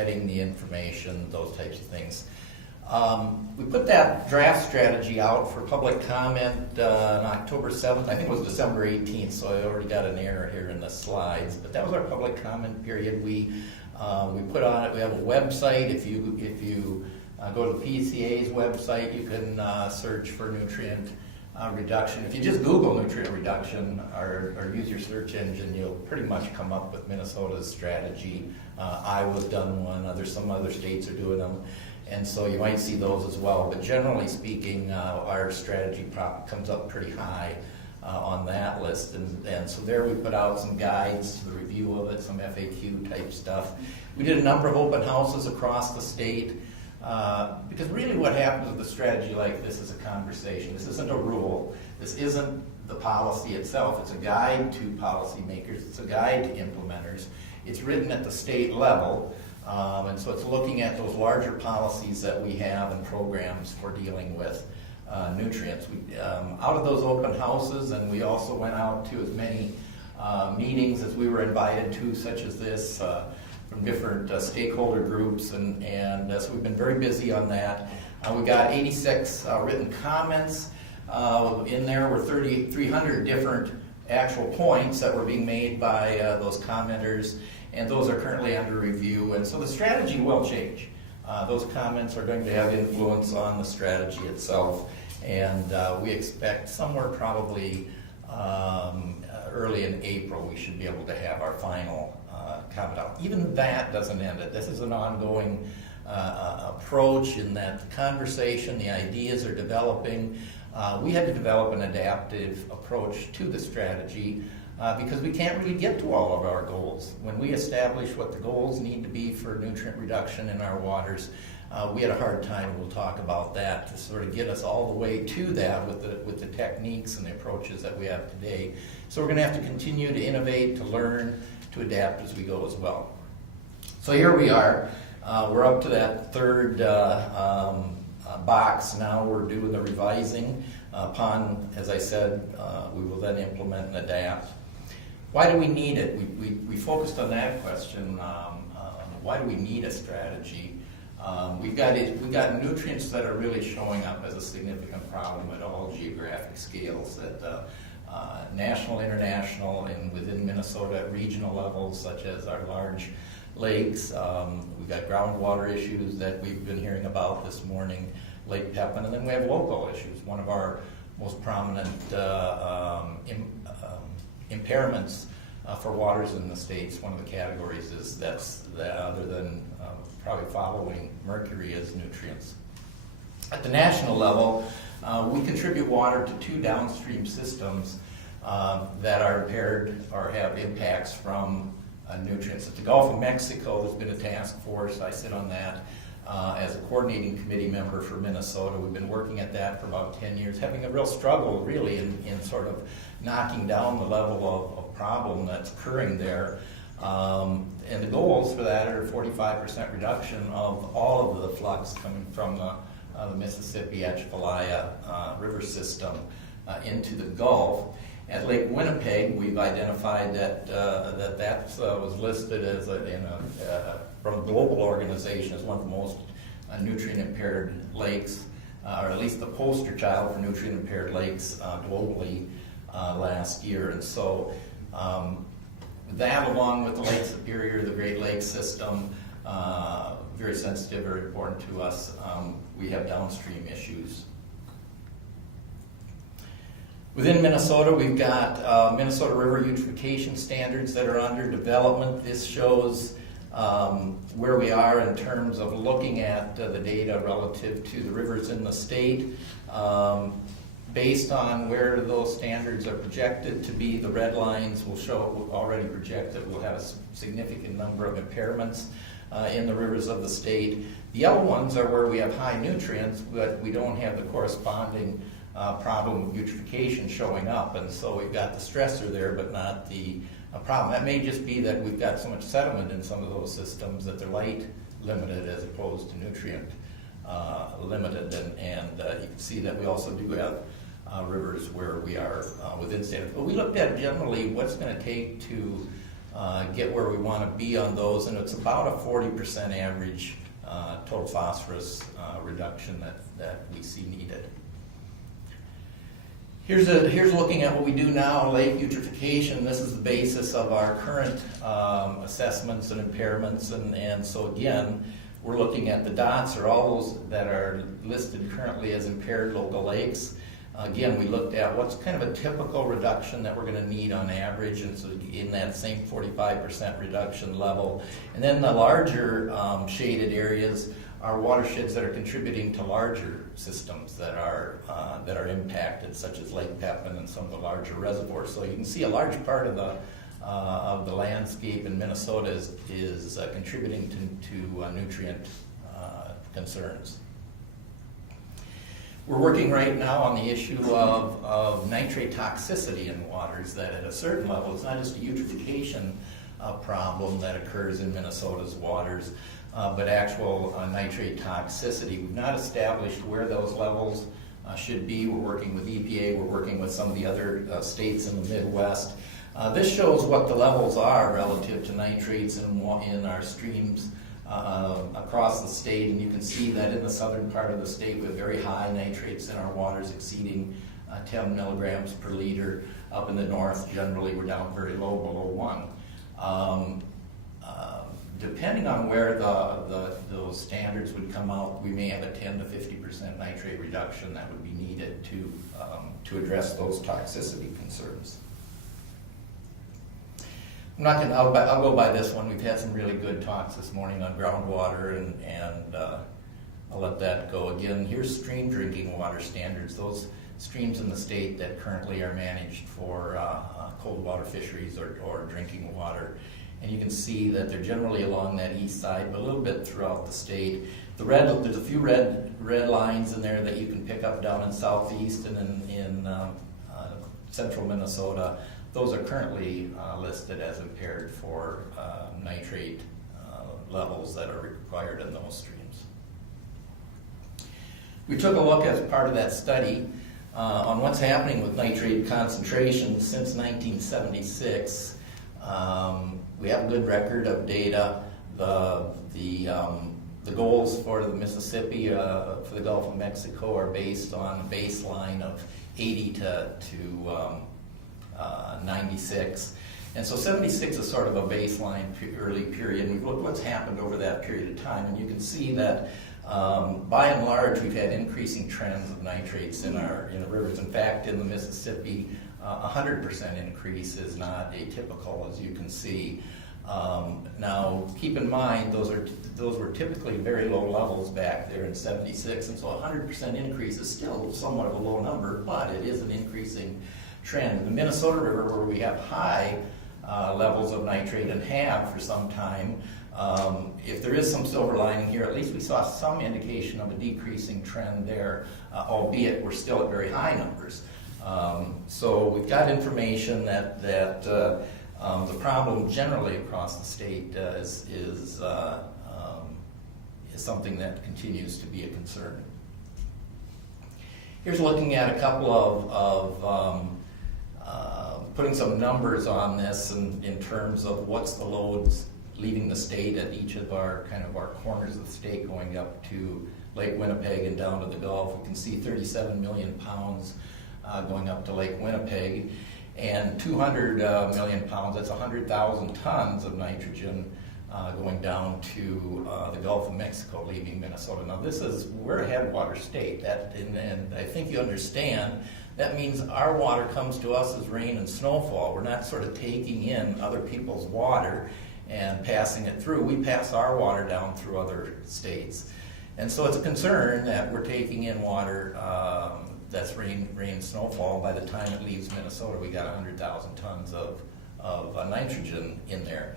vetting the information, those types of things. We put that draft strategy out for public comment on October 7th. I think it was December 18th, so I already got an error here in the slides. But that was our public comment period. We put on it. We have a website. If you go to the PCA's website, you can search for nutrient reduction. If you just Google nutrient reduction or use your search engine, you'll pretty much come up with Minnesota's strategy. Iowa's done one. Some other states are doing them. And so you might see those as well. But generally speaking, our strategy comes up pretty high on that list. And so there we put out some guides to the review of it, some FAQ type stuff. We did a number of open houses across the state. Because really what happens with a strategy like this is a conversation. This isn't a rule. This isn't the policy itself. It's a guide to policymakers. It's a guide to implementers. It's written at the state level. And so it's looking at those larger policies that we have and programs for dealing with nutrients. Out of those open houses, and we also went out to as many meetings as we were invited to, such as this, from different stakeholder groups, and so we've been very busy on that. We got 86 written comments. In there were 300 different actual points that were being made by those commenters, and those are currently under review, and so the strategy will change. Those comments are going to have influence on the strategy itself, and we expect somewhere probably early in April we should be able to have our final comment out. Even that doesn't end it. This is an ongoing approach in that the conversation, the ideas are developing. We had to develop an adaptive approach to the strategy because we can't really get to all of our goals. When we establish what the goals need to be for nutrient reduction in our waters, we had a hard time, we'll talk about that, to sort of get us all the way to that with the techniques and the approaches that we have today. So we're going to have to continue to innovate, to learn, to adapt as we go as well. So here we are. We're up to that third box now. We're doing the revising. Upon, as I said, we will then implement and adapt. Why do we need it? We focused on that question. Why do we need a strategy? We've got nutrients that are really showing up as a significant problem at all geographic scales, at national, international, and within Minnesota at regional levels, such as our large lakes. We've got groundwater issues that we've been hearing about this morning, Lake Pepin, and then we have local issues. One of our most prominent impairments for waters in the states, one of the categories is that other than probably following mercury as nutrients. At the national level, we contribute water to 2 downstream systems that are impaired or have impacts from nutrients. At the Gulf of Mexico, there's been a task force. I sit on that as a coordinating committee member for Minnesota. We've been working at that for about 10 years, having a real struggle really in sort of knocking down the level of problem that's occurring there. And the goals for that are 45% reduction of all of the flux coming from the Mississippi Atchafalaya river system into the Gulf. At Lake Winnipeg, we've identified that was listed as from a global organization as one of the most nutrient-impaired lakes, or at least the poster child for nutrient-impaired lakes globally last year. And so that, along with the Lake Superior, the Great Lakes system, very sensitive, very important to us. We have downstream issues. Within Minnesota, we've got Minnesota River eutrophication standards that are under development. This shows where we are in terms of looking at the data relative to the rivers in the state. Based on where those standards are projected to be, the red lines will show already projected we'll have a significant number of impairments in the rivers of the state. The yellow ones are where we have high nutrients, but we don't have the corresponding problem of eutrophication showing up, and so we've got the stressor there, but not the problem. That may just be that we've got so much sediment in some of those systems that they're light limited as opposed to nutrient limited, and you can see that we also do have rivers where we are within standards. But we looked at generally what's going to take to get where we want to be on those, and it's about a 40% average total phosphorus reduction that we see needed. Here's looking at what we do now, lake eutrophication. This is the basis of our current assessments and impairments, and so again, we're looking at the dots, or all those that are listed currently as impaired local lakes. Again, we looked at what's kind of a typical reduction that we're going to need on average, and so in that same 45% reduction level. And then the larger shaded areas are watersheds that are contributing to larger systems that are impacted, such as Lake Pepin and some of the larger reservoirs. So you can see a large part of the landscape in Minnesota is contributing to nutrient concerns. We're working right now on the issue of nitrate toxicity in waters, that at a certain level, it's not just a eutrophication problem that occurs in Minnesota's waters, but actual nitrate toxicity. We've not established where those levels should be. We're working with EPA, we're working with some of the other states in the Midwest. This shows what the levels are relative to nitrates in our streams across the state, and you can see that in the southern part of the state we have very high nitrates in our waters, exceeding 10 milligrams per liter. Up in the north, generally we're down very low, below 1. Depending on where those standards would come out, we may have a 10 to 50% nitrate reduction that would be needed to address those toxicity concerns. I'll go by this one. We've had some really good talks this morning on groundwater, and I'll let that go. Again, here's stream drinking water standards. Those streams in the state that currently are managed for cold water fisheries or drinking water. And you can see that they're generally along that east side, but a little bit throughout the state. There's a few red lines in there that you can pick up down in southeast and in central Minnesota. Those are currently listed as impaired for nitrate levels that are required in those streams. We took a look as part of that study on what's happening with nitrate concentrations since 1976. We have a good record of data. The goals for the Mississippi, for the Gulf of Mexico, are based on a baseline of 80 to 96. And so 76 is sort of a baseline early period. And we've looked what's happened over that period of time, and you can see that by and large we've had increasing trends of nitrates in the rivers. In fact, in the Mississippi, 100% increase is not atypical, as you can see. Now, keep in mind, those were typically very low levels back there in 76, and so 100% increase is still somewhat of a low number, but it is an increasing trend. The Minnesota River, where we have high levels of nitrate and have for some time, if there is some silver lining here, at least we saw some indication of a decreasing trend there, albeit we're still at very high numbers. So we've got information that the problem generally across the state is something that continues to be a concern. Here's looking at a couple of putting some numbers on this in terms of what's the loads leaving the state at each of our corners of the state, going up to Lake Winnipeg and down to the Gulf. We can see 37 million pounds going up to Lake Winnipeg, and 200 million pounds, that's 100,000 tons of nitrogen going down to the Gulf of Mexico, leaving Minnesota. Now we're a headwater state, and I think you understand, that means our water comes to us as rain and snowfall. We're not sort of taking in other people's water and passing it through. We pass our water down through other states. And so it's a concern that we're taking in water that's rain and snowfall. By the time it leaves Minnesota, we got 100,000 tons of nitrogen in there.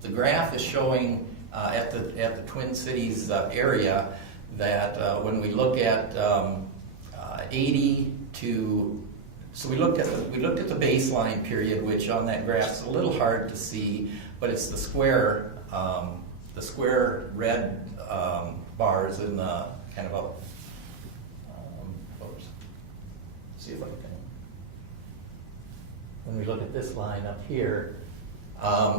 The graph is showing at the Twin Cities area that when we look at 80 to, so we looked at the baseline period, which on that graph is a little hard to see, but it's the square red bars in the kind of a see if I can. When we look at this line up here,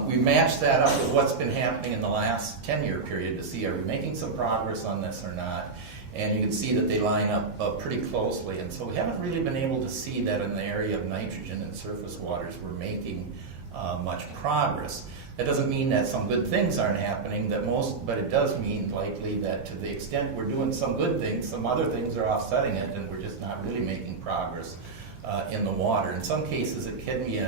We matched that up with what's been happening in the last 10-year period to see are we making some progress on this or not. And you can see that they line up pretty closely. And so we haven't really been able to see that in the area of nitrogen and surface waters we're making much progress. That doesn't mean that some good things aren't happening, but it does mean likely that to the extent we're doing some good things, some other things are offsetting it, and we're just not really making progress in the water. In some cases, it can be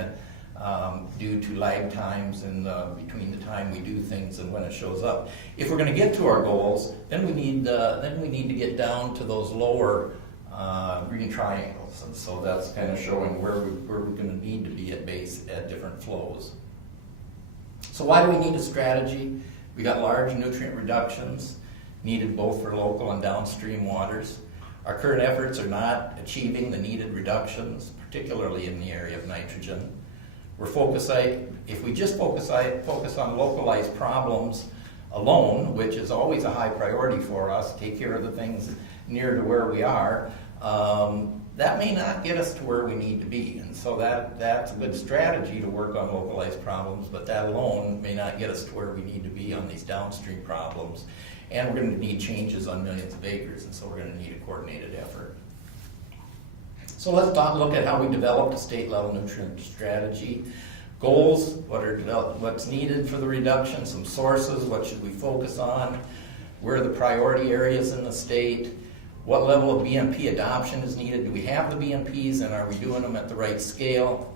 due to lag times between the time we do things and when it shows up. If we're going to get to our goals, then we need to get down to those lower green triangles, and so that's kind of showing where we're going to need to be at base at different flows. So why do we need a strategy? We got large nutrient reductions needed both for local and downstream waters. Our current efforts are not achieving the needed reductions, particularly in the area of nitrogen. If we just focus on localized problems alone, which is always a high priority for us, take care of the things near to where we are, that may not get us to where we need to be. And so that's a good strategy to work on localized problems, but that alone may not get us to where we need to be on these downstream problems. And we're going to need changes on millions of acres, and so we're going to need a coordinated effort. So let's look at how we developed a state-level nutrient strategy. Goals, what's needed for the reduction, some sources, what should we focus on, where are the priority areas in the state, what level of BMP adoption is needed, do we have the BMPs and are we doing them at the right scale?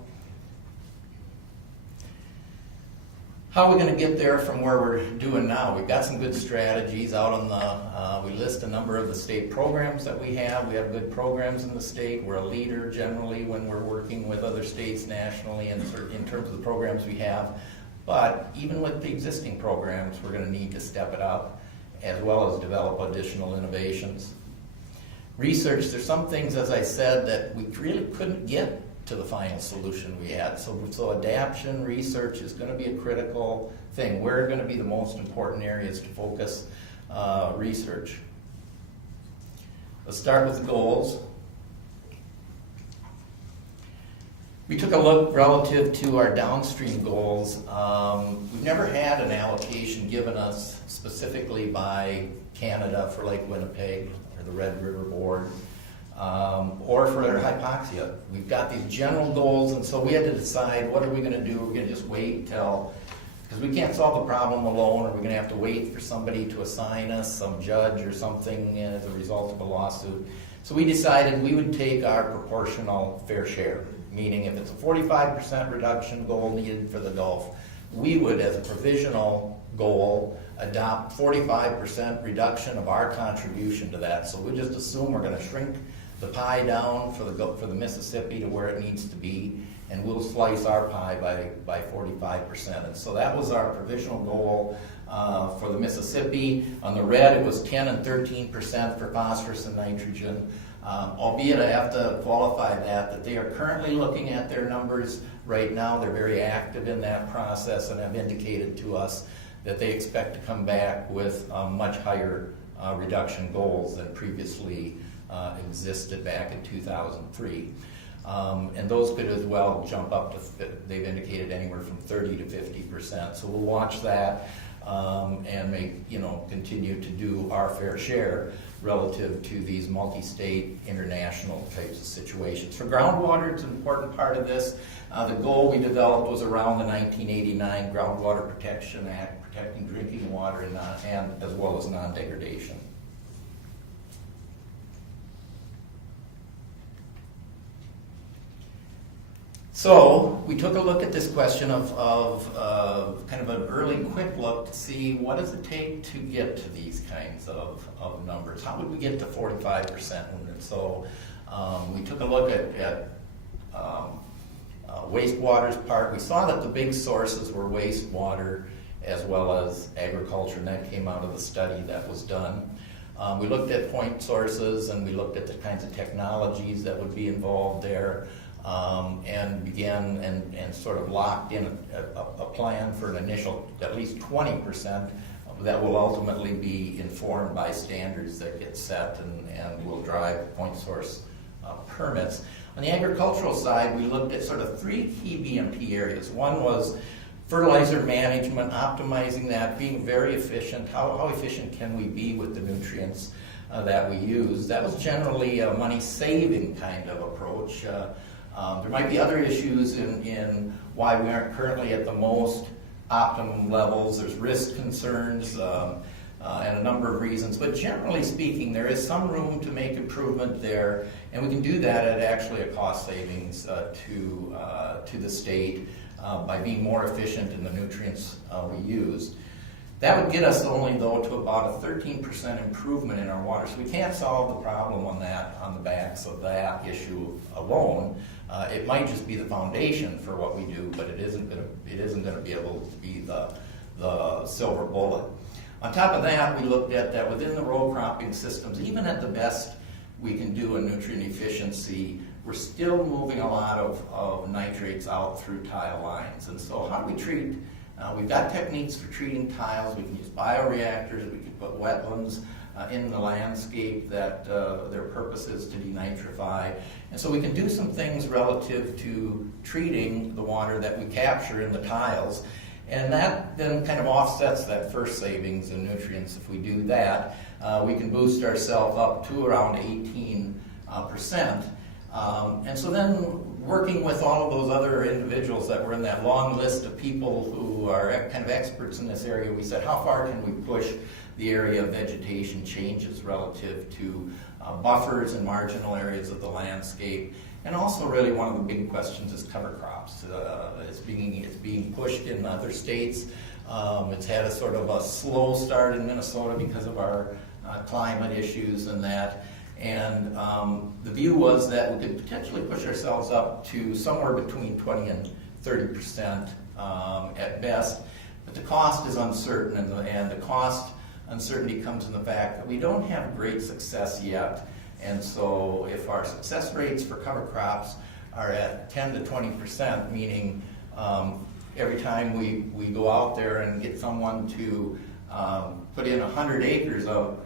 How are we going to get there from where we're doing now? We've got some good strategies out on we list a number of the state programs that we have. We have good programs in the state. We're a leader generally when we're working with other states nationally in terms of the programs we have. But even with the existing programs, we're going to need to step it up as well as develop additional innovations. Research, there's some things, as I said, that we really couldn't get to the final solution we had. So adaptation research is going to be a critical thing. Where are going to be the most important areas to focus research? Let's start with the goals. We took a look relative to our downstream goals. We've never had an allocation given us specifically by Canada for Lake Winnipeg or the Red River Board. Or for their hypoxia. We've got these general goals, and so we had to decide what are we going to do. We're going to just wait till, because we can't solve the problem alone, or we're going to have to wait for somebody to assign us, some judge or something as a result of a lawsuit. So we decided we would take our proportional fair share, meaning if it's a 45% reduction goal needed for the Gulf, we would, as a provisional goal, adopt 45% reduction of our contribution to that. So we just assume we're going to shrink the pie down for the Mississippi to where it needs to be, and we'll slice our pie by 45%. And so that was our provisional goal for the Mississippi. On the red, it was 10 and 13% for phosphorus and nitrogen. Albeit I have to qualify that they are currently looking at their numbers right now. They're very active in that process and have indicated to us that they expect to come back with much higher reduction goals than previously existed back in 2003. And those could as well jump up to, they've indicated anywhere from 30 to 50%. So we'll watch that and continue to do our fair share relative to these multi-state, international types of situations. For groundwater, it's an important part of this. The goal we developed was around the 1989 Groundwater Protection Act, protecting drinking water and as well as non-degradation. So we took a look at this question of kind of an early quick look to see what does it take to get to these kinds of numbers. How would we get to 45%? And so we took a look at wastewater's part. We saw that the big sources were wastewater as well as agriculture, and that came out of the study that was done. We looked at point sources, and we looked at the kinds of technologies that would be involved there. And began and sort of locked in a plan for an initial at least 20% that will ultimately be informed by standards that get set and will drive point source permits. On the agricultural side, we looked at sort of three key BMP areas. One was fertilizer management, optimizing that, being very efficient. How efficient can we be with the nutrients that we use? That was generally a money-saving kind of approach. There might be other issues in why we aren't currently at the most optimum levels. There's risk concerns and a number of reasons, but generally speaking, there is some room to make improvement there, and we can do that at actually a cost savings to the state by being more efficient in the nutrients we use. That would get us only, though, to about a 13% improvement in our water. So we can't solve the problem on the backs of that issue alone. It might just be the foundation for what we do, but it isn't going to be able to be the silver bullet. On top of that, we looked at that within the row cropping systems, even at the best we can do in nutrient efficiency, we're still moving a lot of nitrates out through tile lines. And so how do we treat? We've got techniques for treating tiles. We can use bioreactors. We can put wetlands in the landscape that their purpose is to denitrify. And so we can do some things relative to treating the water that we capture in the tiles. And that then kind of offsets that first savings in nutrients. If we do that, we can boost ourselves up to around 18%. And so then working with all of those other individuals that were in that long list of people who are kind of experts in this area, we said, how far can we push the area of vegetation changes relative to buffers and marginal areas of the landscape? And also really one of the big questions is cover crops. It's being pushed in other states. It's had a sort of a slow start in Minnesota because of our climate issues and that. And the view was that we could potentially push ourselves up to somewhere between 20 and 30% at best. But the cost is uncertain, and the cost uncertainty comes in the fact that we don't have great success yet. And so if our success rates for cover crops are at 10 to 20%, meaning every time we go out there and get someone to put in 100 acres of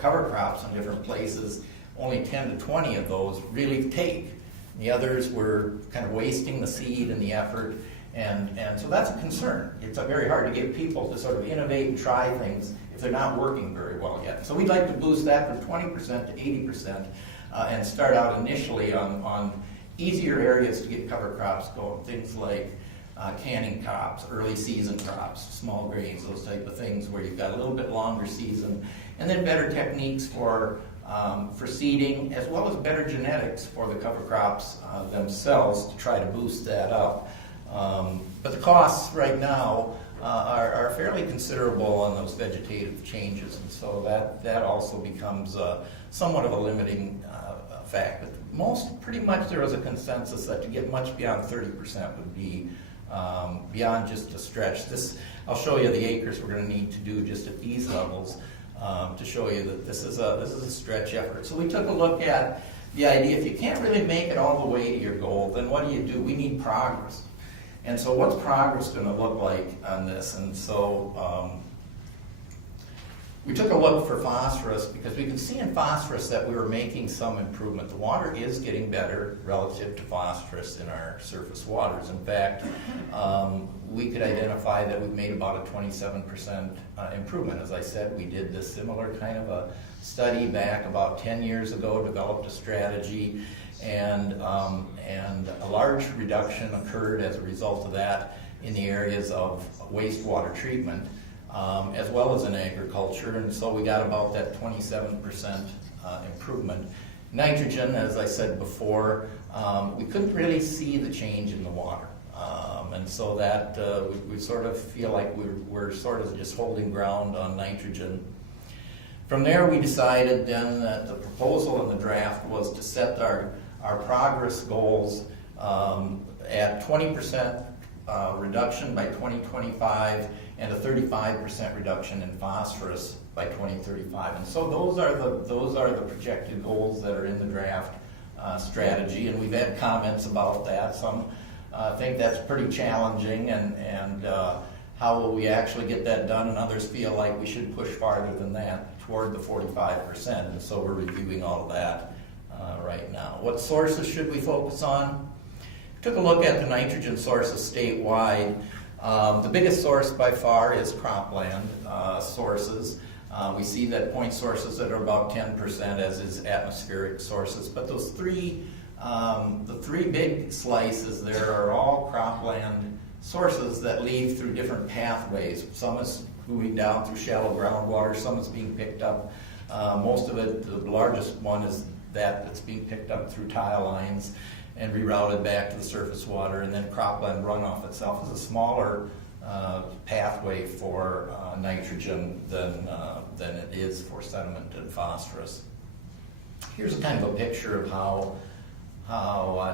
cover crops in different places, only 10 to 20 of those really take. The others were kind of wasting the seed and the effort, and so that's a concern. It's very hard to get people to sort of innovate and try things if they're not working very well yet. So we'd like to boost that from 20% to 80% and start out initially on easier areas to get cover crops going, things like canning crops, early season crops, small grains, those type of things where you've got a little bit longer season, and then better techniques for seeding, as well as better genetics for the cover crops themselves to try to boost that up. But the costs right now are fairly considerable on those vegetative changes, and so that also becomes somewhat of a limiting fact. But pretty much there was a consensus that to get much beyond 30% would be beyond just a stretch. I'll show you the acres we're going to need to do just at these levels to show you that this is a stretch effort. So we took a look at the idea, if you can't really make it all the way to your goal, then what do? We need progress. And so what's progress going to look like on this? And so we took a look for phosphorus because we could see in phosphorus that we were making some improvement. The water is getting better relative to phosphorus in our surface waters. In fact, we could identify that we've made about a 27% improvement. As I said, we did this similar kind of a study back about 10 years ago, developed a strategy, and a large reduction occurred as a result of that in the areas of wastewater treatment, as well as in agriculture, and so we got about that 27% improvement. Nitrogen, as I said before, we couldn't really see the change in the water, and so that we sort of feel like we're sort of just holding ground on nitrogen. From there, we decided then that the proposal in the draft was to set our progress goals at 20% reduction by 2025 and a 35% reduction in phosphorus by 2035. And so those are the projected goals that are in the draft strategy, and we've had comments about that. Some think that's pretty challenging, and how will we actually get that done, and others feel like we should push farther than that toward the 45%, and so we're reviewing all of that right now. What sources should we focus on? Took a look at the nitrogen sources statewide. The biggest source by far is cropland sources. We see that point sources that are about 10%, as is atmospheric sources. But those the three big slices there are all cropland sources that leave through different pathways. Some is moving down through shallow groundwater, some is being picked up. Most of it, the largest one is that's being picked up through tile lines and rerouted back to the surface water, and then cropland runoff itself is a smaller pathway for nitrogen than it is for sediment and phosphorus. Here's a kind of a picture of how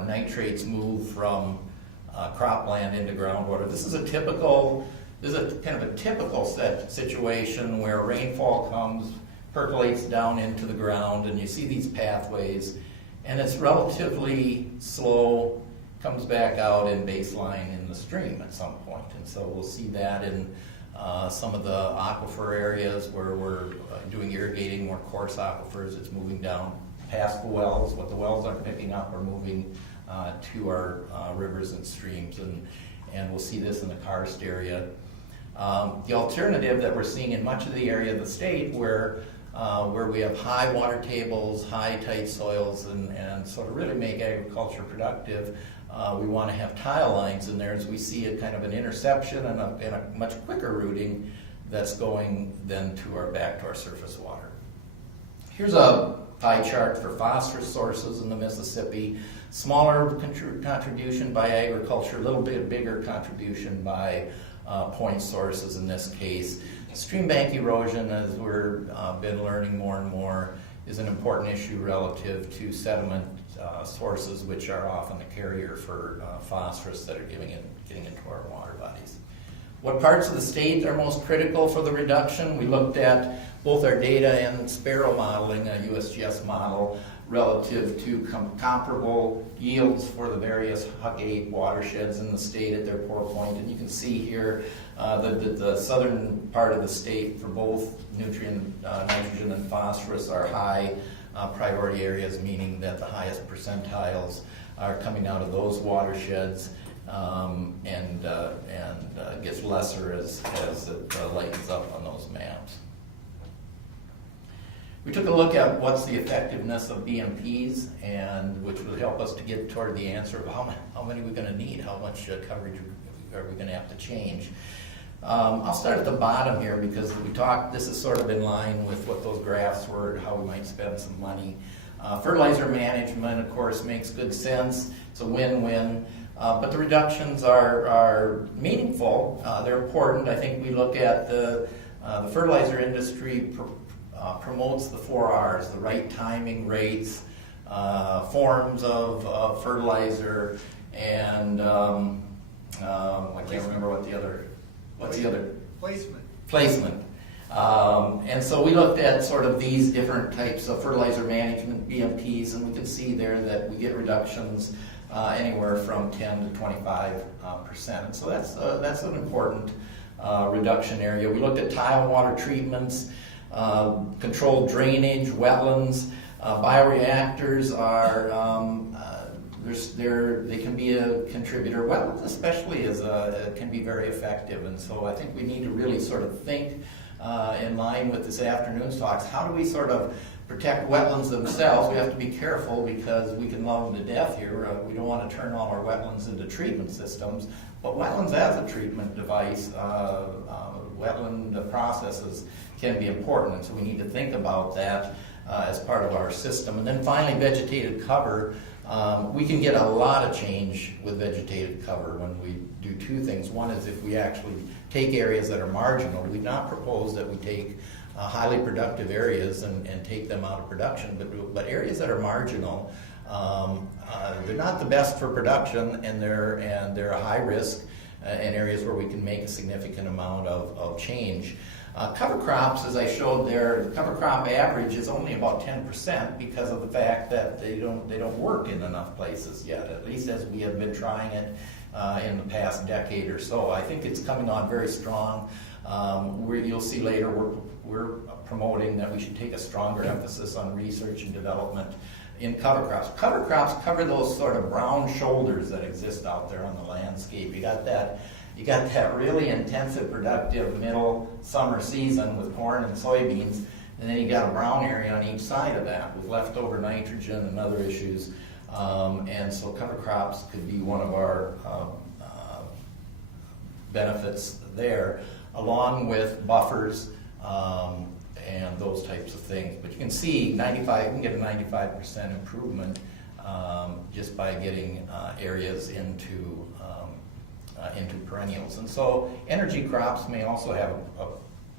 nitrates move from cropland into groundwater. This is kind of a typical situation where rainfall comes, percolates down into the ground, and you see these pathways, and it's relatively slow, comes back out in baseline in the stream at some point. And so we'll see that in some of the aquifer areas where we're doing irrigating, more coarse aquifers. It's moving down past the wells. What the wells aren't picking up are moving to our rivers and streams, and we'll see this in the karst area. The alternative that we're seeing in much of the area of the state where we have high water tables, high tight soils, and sort of really make agriculture productive, we want to have tile lines in there, as we see a kind of an interception and a much quicker routing that's going then back to our surface water. Here's a pie chart for phosphorus sources in the Mississippi. Smaller contribution by agriculture, a little bit bigger contribution by point sources in this case. Stream bank erosion, as we've been learning more and more, is an important issue relative to sediment sources, which are often the carrier for phosphorus that are getting into our water bodies. What parts of the state are most critical for the reduction? We looked at both our data and Sparrow modeling, a USGS model, relative to comparable yields for the various Huck 8 watersheds in the state at their pour point. And you can see here the southern part of the state for both nutrient, nitrogen and phosphorus are high priority areas, meaning that the highest percentiles are coming out of those watersheds, and gets lesser as it lightens up on those maps. We took a look at what's the effectiveness of BMPs, and which would help us to get toward the answer of how many we're going to need, how much coverage are we going to have to change. I'll start at the bottom here because this is sort of in line with what those graphs were, how we might spend some money. Fertilizer management, of course, makes good sense. It's a win-win. But the reductions are meaningful. They're important. I think we look at the fertilizer industry promotes the 4 R's, the right timing, rates, forms of fertilizer, and I can't remember what's the other? Placement. And so we looked at sort of these different types of fertilizer management, BMPs, and we can see there that we get reductions anywhere from 10 to 25%. And so that's an important reduction area. We looked at tile water treatments, controlled drainage, wetlands. Bioreactors are they can be a contributor. Wetlands especially can be very effective, and so I think we need to really sort of think in line with this afternoon's talks. How do we sort of protect wetlands themselves? We have to be careful because we can love them to death here. We don't want to turn all our wetlands into treatment systems, but wetlands as a treatment device, wetland processes can be important, and so we need to think about that as part of our system. And then finally, vegetative cover. We can get a lot of change with vegetative cover when we do 2 things. One is if we actually take areas that are marginal. We've not proposed that we take highly productive areas and take them out of production, but areas that are marginal, they're not the best for production, and they're a high risk, and areas where we can make a significant amount of change. Cover crops, as I showed there, the cover crop average is only about 10% because of the fact that they don't work in enough places yet, at least as we have been trying it in the past decade or so. I think it's coming on very strong. You'll see later we're promoting that we should take a stronger emphasis on research and development in cover crops. Cover crops cover those sort of brown shoulders that exist out there on the landscape. You got that You got that really intensive productive middle summer season with corn and soybeans, and then you got a brown area on each side of that with leftover nitrogen and other issues. And so cover crops could be one of our benefits there, along with buffers and those types of things. But you can see you can get a 95% improvement just by getting areas into perennials. And so energy crops may also have a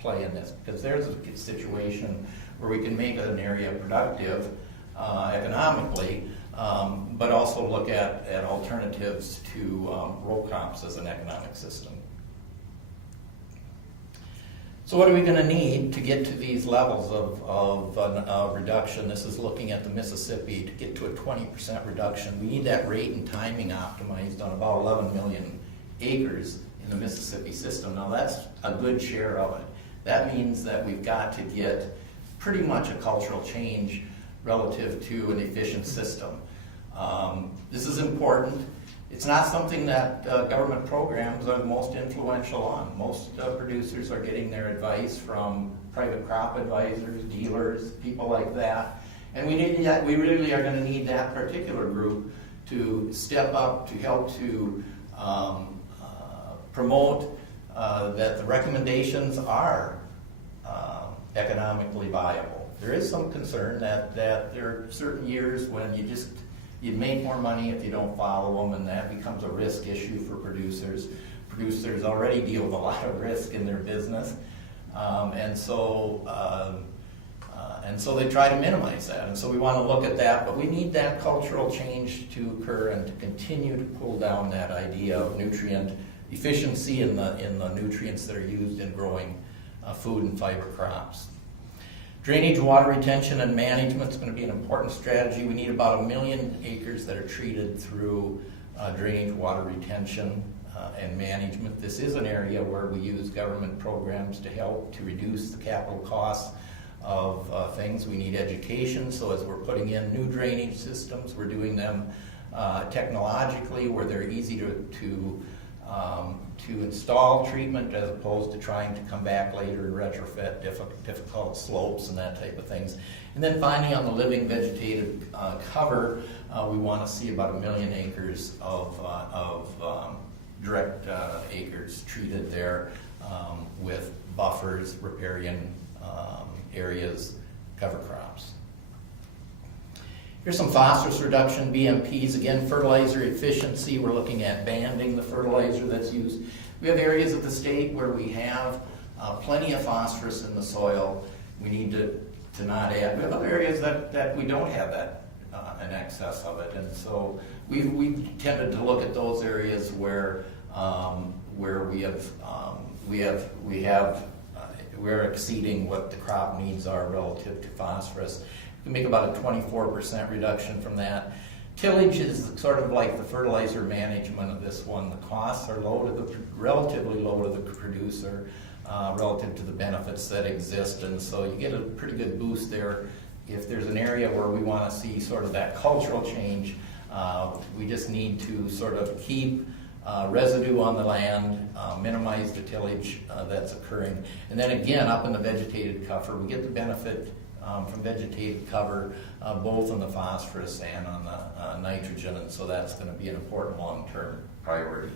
play in this, because there's a situation where we can make an area productive economically, but also look at alternatives to row crops as an economic system. So what are we going to need to get to these levels of reduction? This is looking at the Mississippi. To get to a 20% reduction, we need that rate and timing optimized on about 11 million acres in the Mississippi system. Now that's a good share of it. That means that we've got to get pretty much a cultural change relative to an efficient system. This is important. It's not something that government programs are the most influential on. Most producers are getting their advice from private crop advisors, dealers, people like that. And we really are going to need that particular group to step up to help to promote that the recommendations are economically viable. There is some concern that there are certain years when you'd make more money if you don't follow them, and that becomes a risk issue for producers. Producers already deal with a lot of risk in their business, and so they try to minimize that. And so we want to look at that, but we need that cultural change to occur and to continue to pull down that idea of nutrient efficiency in the nutrients that are used in growing food and fiber crops. Drainage, water retention, and management is going to be an important strategy. We need about 1 million acres that are treated through drainage, water retention, and management. This is an area where we use government programs to help to reduce the capital costs of things. We need education, so as we're putting in new drainage systems, we're doing them technologically where they're easy to install treatment as opposed to trying to come back later and retrofit difficult slopes and that type of things. And then finally, on the living vegetative cover, we want to see about 1 million acres of direct acres treated there with buffers, riparian areas, cover crops. Here's some phosphorus reduction, BMPs. Again, fertilizer efficiency. We're looking at banding the fertilizer that's used. We have areas of the state where we have plenty of phosphorus in the soil. We need to not add. We have other areas that we don't have that an excess of it, and so we tended to look at those areas where we're exceeding what the crop needs are relative to phosphorus. We make about a 24% reduction from that. Tillage is sort of like the fertilizer management of this one. The costs are relatively low to the producer relative to the benefits that exist, and so you get a pretty good boost there. If there's an area where we want to see sort of that cultural change, we just need to sort of keep residue on the land, minimize the tillage that's occurring. And then again, up in the vegetated cover, we get the benefit from vegetative cover, both on the phosphorus and on the nitrogen, and so that's going to be an important long-term priority.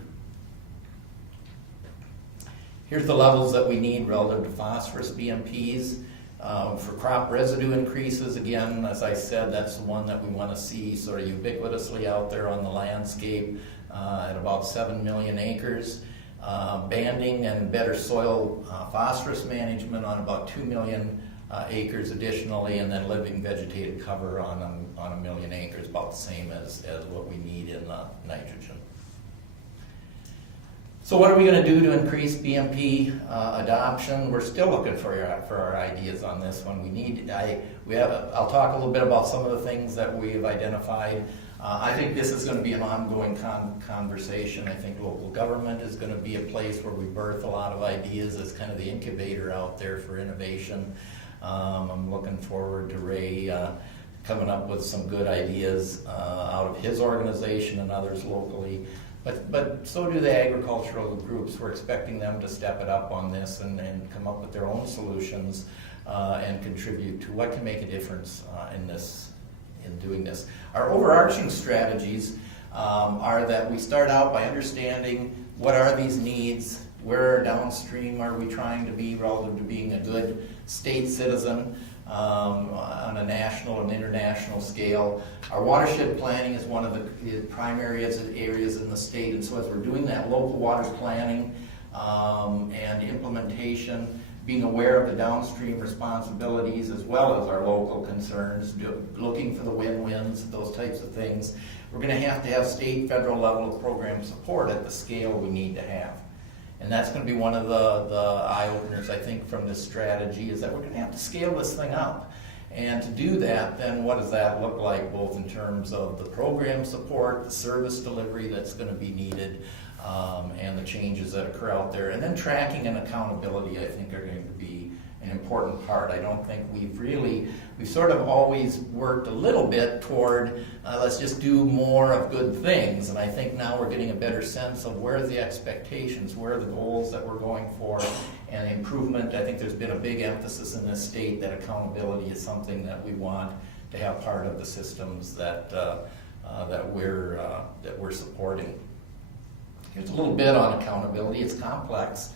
Here's the levels that we need relative to phosphorus BMPs. For crop residue increases, again, as I said, that's the one that we want to see sort of ubiquitously out there on the landscape at about 7 million acres. Banding and better soil phosphorus management on about 2 million acres additionally, and then living vegetative cover on 1 million acres, about the same as what we need in nitrogen. So what are we going to do to increase BMP adoption? We're still looking for our ideas on this one. I'll talk a little bit about some of the things that we have identified. I think this is going to be an ongoing conversation. I think local government is going to be a place where we birth a lot of ideas as kind of the incubator out there for innovation. I'm looking forward to Ray coming up with some good ideas out of his organization and others locally. But so do the agricultural groups. We're expecting them to step it up on this and come up with their own solutions and contribute to what can make a difference in doing this. Our overarching strategies are that we start out by understanding what are these needs, where downstream are we trying to be relative to being a good state citizen on a national and international scale. Our watershed planning is one of the primary areas in the state, and so as we're doing that local water planning and implementation, being aware of the downstream responsibilities as well as our local concerns, looking for the win-wins, those types of things, we're going to have state, federal level program support at the scale we need to have. And that's going to be one of the eye-openers, I think, from this strategy, is that we're going to have to scale this thing up. And to do that, then what does that look like, both in terms of the program support, the service delivery that's going to be needed, and the changes that occur out there. And then tracking and accountability, I think, are going to be an important part. I don't think we've sort of always worked a little bit toward, let's just do more of good things. And I think now we're getting a better sense of where are the expectations, where are the goals that we're going for, and improvement. I think there's been a big emphasis in this state that accountability is something that we want to have part of the systems that we're supporting. Here's a little bit on accountability. It's complex.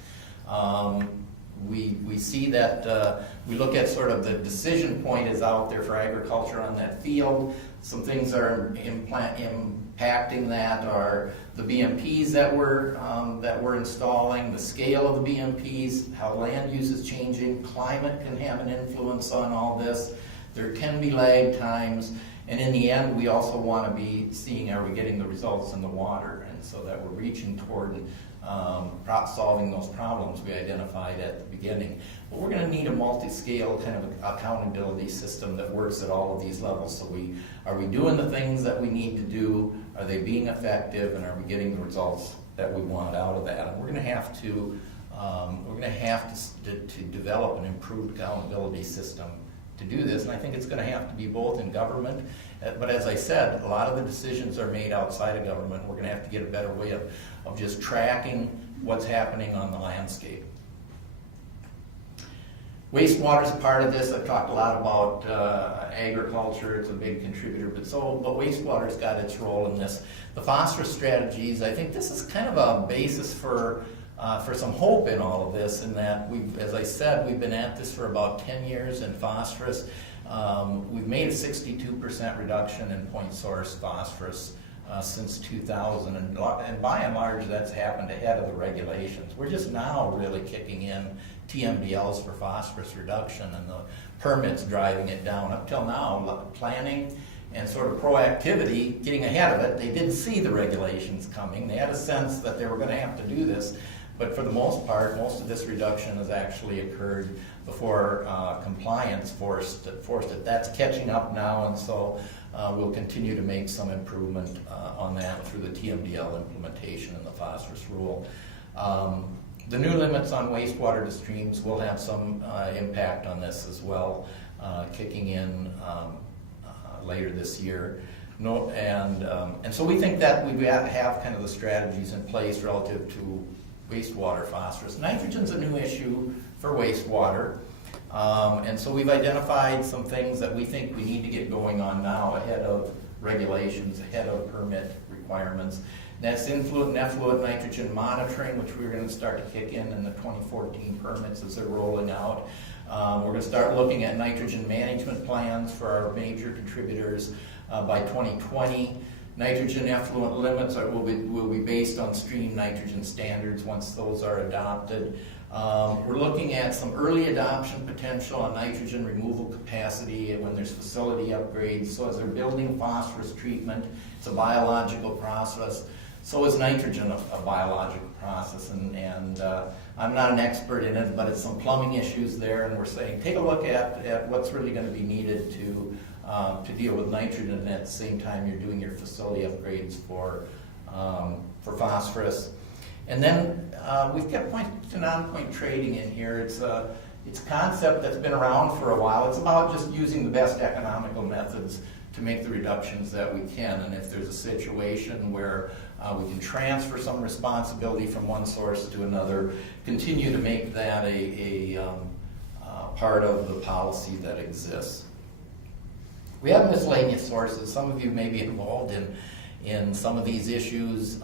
We see that we look at sort of the decision point is out there for agriculture on that field. Some things are impacting that are the BMPs that we're installing, the scale of the BMPs, how land use is changing, climate can have an influence on all this. There can be lag times, and in the end, we also want to be seeing, are we getting the results in the water, and so that we're reaching toward solving those problems we identified at the beginning. But we're going to need a multi-scale kind of accountability system that works at all of these levels. So are we doing the things that we need to do? Are they being effective? And are we getting the results that we want out of that? And we're going to have to develop an improved accountability system to do this. And I think it's going to have to be both in government, but as I said, a lot of the decisions are made outside of government. We're going to have to get a better way of just tracking what's happening on the landscape. Wastewater is a part of this. I've talked a lot about agriculture. It's a big contributor, but wastewater's got its role in this. The phosphorus strategies, I think this is kind of a basis for some hope in all of this, in that as I said, we've been at this for about 10 years in phosphorus. We've made a 62% reduction in point source phosphorus since 2000, and by and large that's happened ahead of the regulations. We're just now really kicking in TMDLs for phosphorus reduction, and the permits driving it down. Up till now, planning and sort of proactivity, getting ahead of it. They did see the regulations coming. They had a sense that they were going to have to do this, but for the most part, most of this reduction has actually occurred before compliance forced it. That's catching up now, and so we'll continue to make some improvement on that through the TMDL implementation and the phosphorus rule. The new limits on wastewater to streams will have some impact on this as well, kicking in later this year. And so we think that we have kind of the strategies in place relative to wastewater phosphorus. Nitrogen's a new issue for wastewater, and so we've identified some things that we think we need to get going on now ahead of regulations, ahead of permit requirements. That's influent and effluent nitrogen monitoring, which we're going to start to kick in the 2014 permits as they're rolling out. We're going to start looking at nitrogen management plans for our major contributors by 2020. Nitrogen effluent limits will be based on stream nitrogen standards once those are adopted. We're looking at some early adoption potential on nitrogen removal capacity when there's facility upgrades. So as they're building phosphorus treatment, it's a biological process. So is nitrogen a biological process, and I'm not an expert in it, but it's some plumbing issues there, and we're saying take a look at what's really going to be needed to deal with nitrogen, and at the same time you're doing your facility upgrades for phosphorus. And then we've got point to non-point trading in here. It's a concept that's been around for a while. It's about just using the best economical methods to make the reductions that we can. And if there's a situation where we can transfer some responsibility from one source to another, continue to make that a part of the policy that exists. We have miscellaneous sources. Some of you may be involved in some of these issues.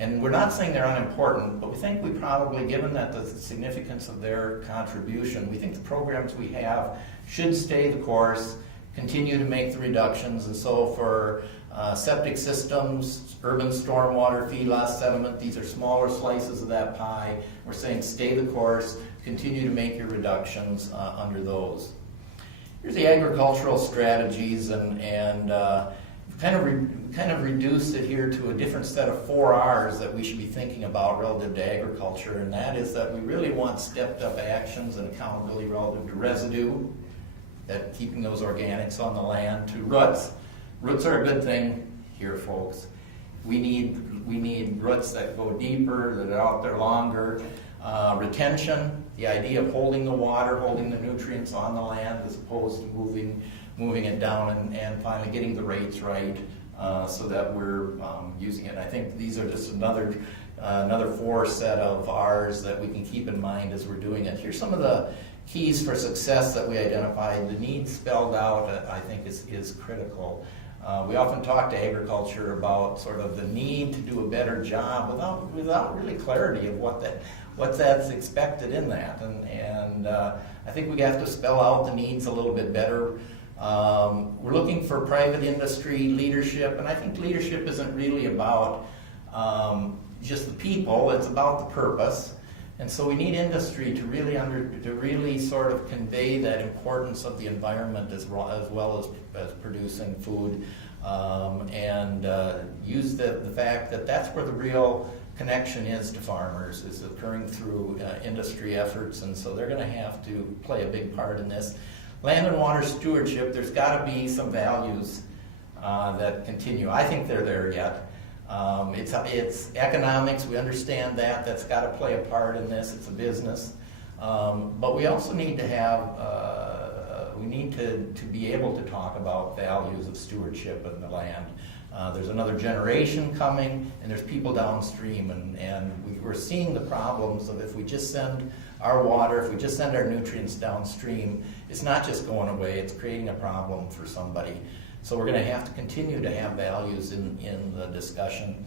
And we're not saying they're unimportant, but we think we probably, given that the significance of their contribution, we think the programs we have should stay the course, continue to make the reductions. And so for septic systems, urban stormwater, feed loss sediment, these are smaller slices of that pie. We're saying stay the course, continue to make your reductions under those. Here's the agricultural strategies, and kind of reduced it here to a different set of 4 R's that we should be thinking about relative to agriculture, and that is that we really want stepped up actions and accountability relative to residue, that keeping those organics on the land, to roots. Roots are a good thing here, folks. We need roots that go deeper, that are out there longer. Retention, the idea of holding the water, holding the nutrients on the land as opposed to moving it down, and finally getting the rates right so that we're using it. And I think these are just another 4 set of R's that we can keep in mind as we're doing it. Here's some of the keys for success that we identified. The need spelled out, I think, is critical. We often talk to agriculture about sort of the need to do a better job without really clarity of what that's expected in that. And I think we have to spell out the needs a little bit better. We're looking for private industry leadership, and I think leadership isn't really about just the people, it's about the purpose. And so we need industry to really sort of convey that importance of the environment as well as producing food, and use the fact that that's where the real connection is to farmers, is occurring through industry efforts, and so they're going to have to play a big part in this. Land and water stewardship, there's got to be some values that continue. I think they're there yet. It's economics, we understand that. That's got to play a part in this. It's a business. But we also need to have, we need to be able to talk about values of stewardship in the land. There's another generation coming, and there's people downstream, and we're seeing the problems of if we just send our water, if we just send our nutrients downstream, it's not just going away, it's creating a problem for somebody. So we're going to have to continue to have values in the discussion.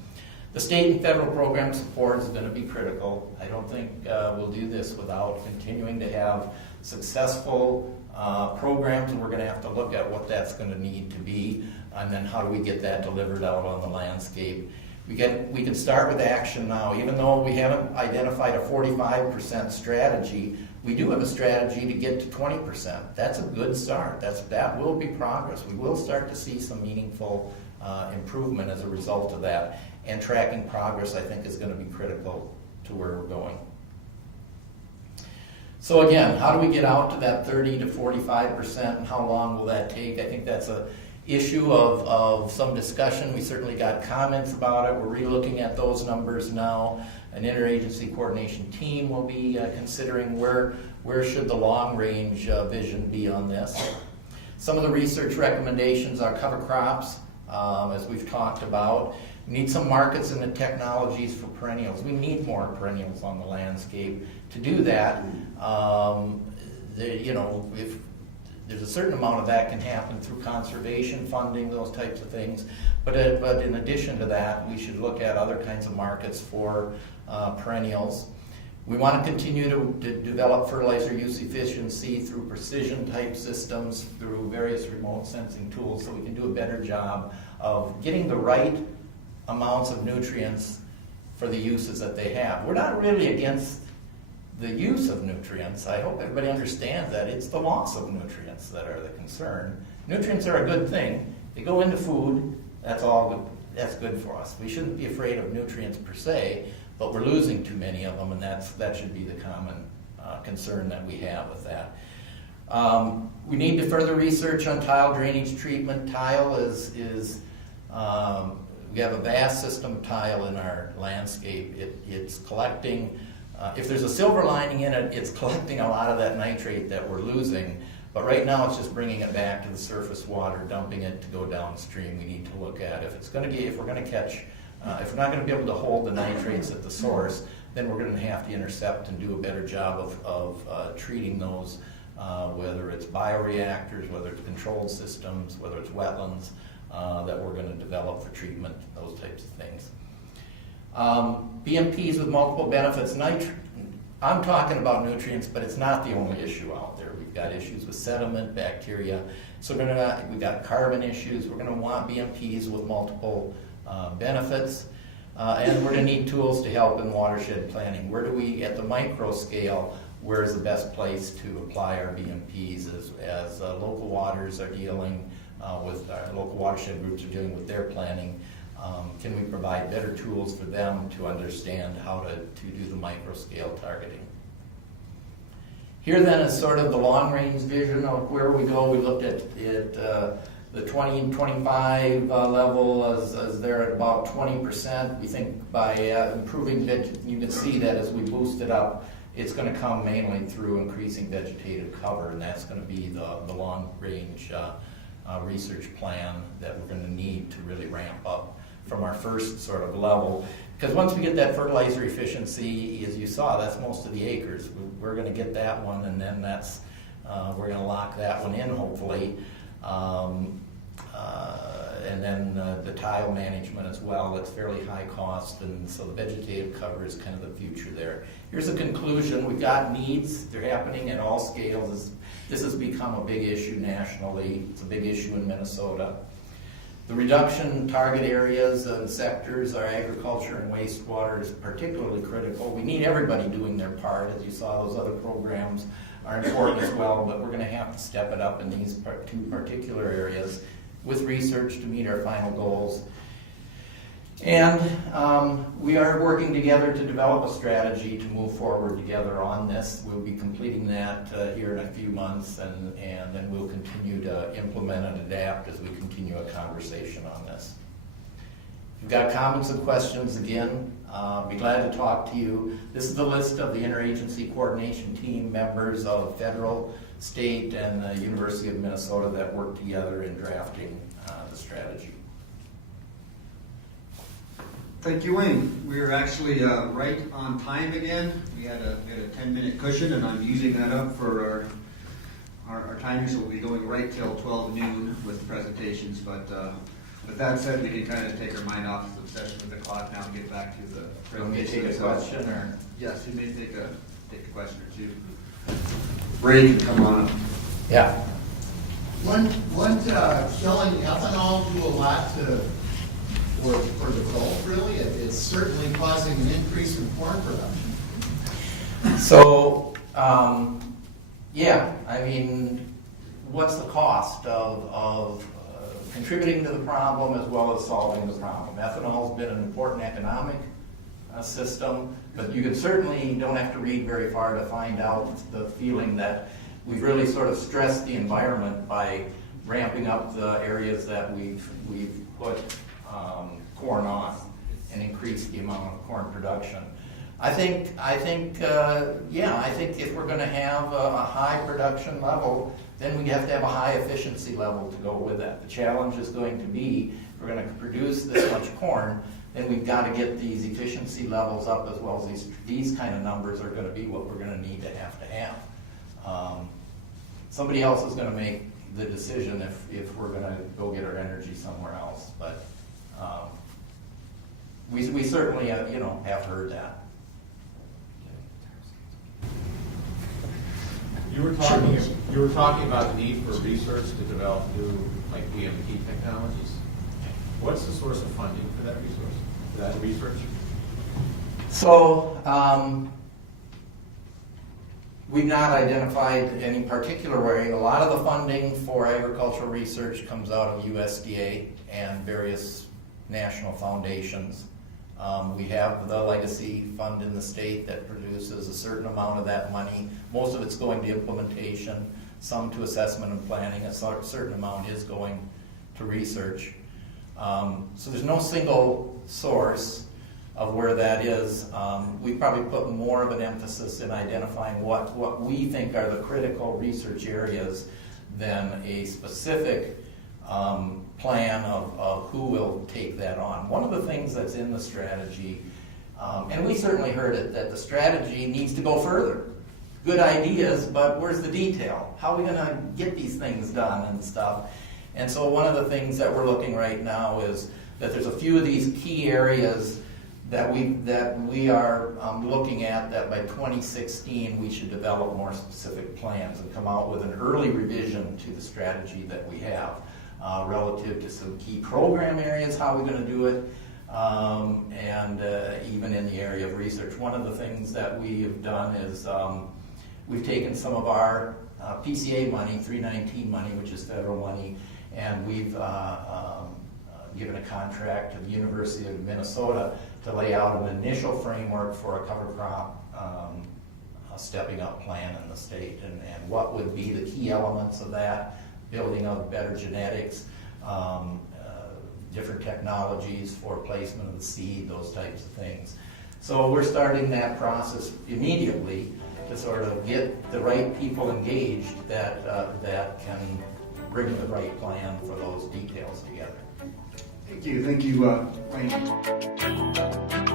The state and federal program support is going to be critical. I don't think we'll do this without continuing to have successful programs, and we're going to have to look at what that's going to need to be, and then how do we get that delivered out on the landscape. We can start with action now. Even though we haven't identified a 45% strategy, we do have a strategy to get to 20%. That's a good start. That will be progress. We will start to see some meaningful improvement as a result of that. And tracking progress, I think, is going to be critical to where we're going. So again, how do we get out to that 30 to 45%, and how long will that take? I think that's a issue of some discussion. We certainly got comments about it. We're re-looking at those numbers now. An interagency coordination team will be considering where should the long-range vision be on this. Some of the research recommendations are cover crops, as we've talked about. We need some markets and the technologies for perennials. We need more perennials on the landscape. To do that, if there's a certain amount of that can happen through conservation funding, those types of things. But in addition to that, we should look at other kinds of markets for perennials. We want to continue to develop fertilizer use efficiency through precision type systems, through various remote sensing tools, so we can do a better job of getting the right amounts of nutrients for the uses that they have. We're not really against the use of nutrients. I hope everybody understands that. It's the loss of nutrients that are the concern. Nutrients are a good thing. They go into food. That's all good. That's good for us. We shouldn't be afraid of nutrients per se, but we're losing too many of them, and that should be the common concern that we have with that. We need to further research on tile drainage treatment. Tile is we have a vast system of tile in our landscape. It's collecting, if there's a silver lining in it, it's collecting a lot of that nitrate that we're losing. But right now, it's just bringing it back to the surface water, dumping it to go downstream. We need to look at if we're going to catch, if we're not going to be able to hold the nitrates at the source, then we're going to have to intercept and do a better job of treating those, whether it's bioreactors, whether it's controlled systems, whether it's wetlands, that we're going to develop for treatment, those types of things. BMPs with multiple benefits. I'm talking about nutrients, but it's not the only issue out there. We've got issues with sediment, bacteria. So we've got carbon issues. We're going to want BMPs with multiple benefits. And we're going to need tools to help in watershed planning. Where do we, at the micro scale, where's the best place to apply our BMPs as local waters are dealing with, our local watershed groups are dealing with their planning? Can we provide better tools for them to understand how to do the micro scale targeting? Here then is sort of the long range vision of where we go. We looked at the 20 and 25 level as they're at about 20%. We think by improving, you can see that as we boost it up, it's going to come mainly through increasing vegetative cover, and that's going to be the long range research plan that we're going to need to really ramp up from our first sort of level. Because once we get that fertilizer efficiency, as you saw, that's most of the acres. We're going to get that one, and then that's we're going to lock that one in, hopefully. And then the tile management as well, it's fairly high cost, and so the vegetative cover is kind of the future there. Here's a conclusion. We've got needs. They're happening at all scales. This has become a big issue nationally. It's a big issue in Minnesota. The reduction target areas and sectors, our agriculture and wastewater, is particularly critical. We need everybody doing their part. As you saw, those other programs are important as well, but we're going to have to step it up in these two particular areas with research to meet our final goals. And we are working together to develop a strategy to move forward together on this. We'll be completing that here in a few months, and then we'll continue to implement and adapt as we continue a conversation on this. If you've got comments and questions, again, be glad to talk to you. This is the list of the interagency coordination team members of federal, state, and the University of Minnesota that work together in drafting the strategy. Thank you, Wayne. We are actually right on time again. We had a 10-minute cushion, and I'm using that up for our timing, so we'll be going right till 12 noon with presentations. But with that said, we can kind of take our mind off the obsession with the clock now and get back to the presentation. Take a question, or yes, we may take a question or two. Ray can come on up. Yeah. Wouldn't killing ethanol do a lot for the Gulf, really? It's certainly causing an increase in corn production. So, yeah, I mean, what's the cost of contributing to the problem as well as solving the problem? Ethanol's been an important economic system, but you don't have to read very far to find out the feeling that we've really sort of stressed the environment by ramping up the areas that we've put corn on and increased the amount of corn production. I think if we're going to have a high production level, then we have to have a high efficiency level to go with that. The challenge is going to be, if we're going to produce this much corn, then we've got to get these efficiency levels up, as well as these kind of numbers are going to be what we're going to need to have. Somebody else is going to make the decision if we're going to go get our energy somewhere else, but we certainly have heard that. You were talking about the need for research to develop new BMP technologies. What's the source of funding for that research? So we've not identified any particular way. A lot of the funding for agricultural research comes out of USDA and various national foundations. We have the legacy fund in the state that produces a certain amount of that money. Most of it's going to implementation, some to assessment and planning. A certain amount is going to research. So there's no single source of where that is. We probably put more of an emphasis in identifying what we think are the critical research areas than a specific plan of who will take that on. One of the things that's in the strategy, and we certainly heard it, that the strategy needs to go further. Good ideas, but where's the detail? How are we going to get these things done and stuff? And so one of the things that we're looking right now is that there's a few of these key areas that we are looking at, that by 2016 we should develop more specific plans and come out with an early revision to the strategy that we have relative to some key program areas, how we're going to do it, and even in the area of research. One of the things that we have done is we've taken some of our PCA money, 319 money, which is federal money, and we've given a contract to the University of Minnesota to lay out an initial framework for a cover crop stepping up plan in the state, and what would be the key elements of that, building of better genetics, different technologies for placement of the seed, those types of things. So we're starting that process immediately to sort of get the right people engaged that can bring the right plan for those details together. Thank you, Wayne.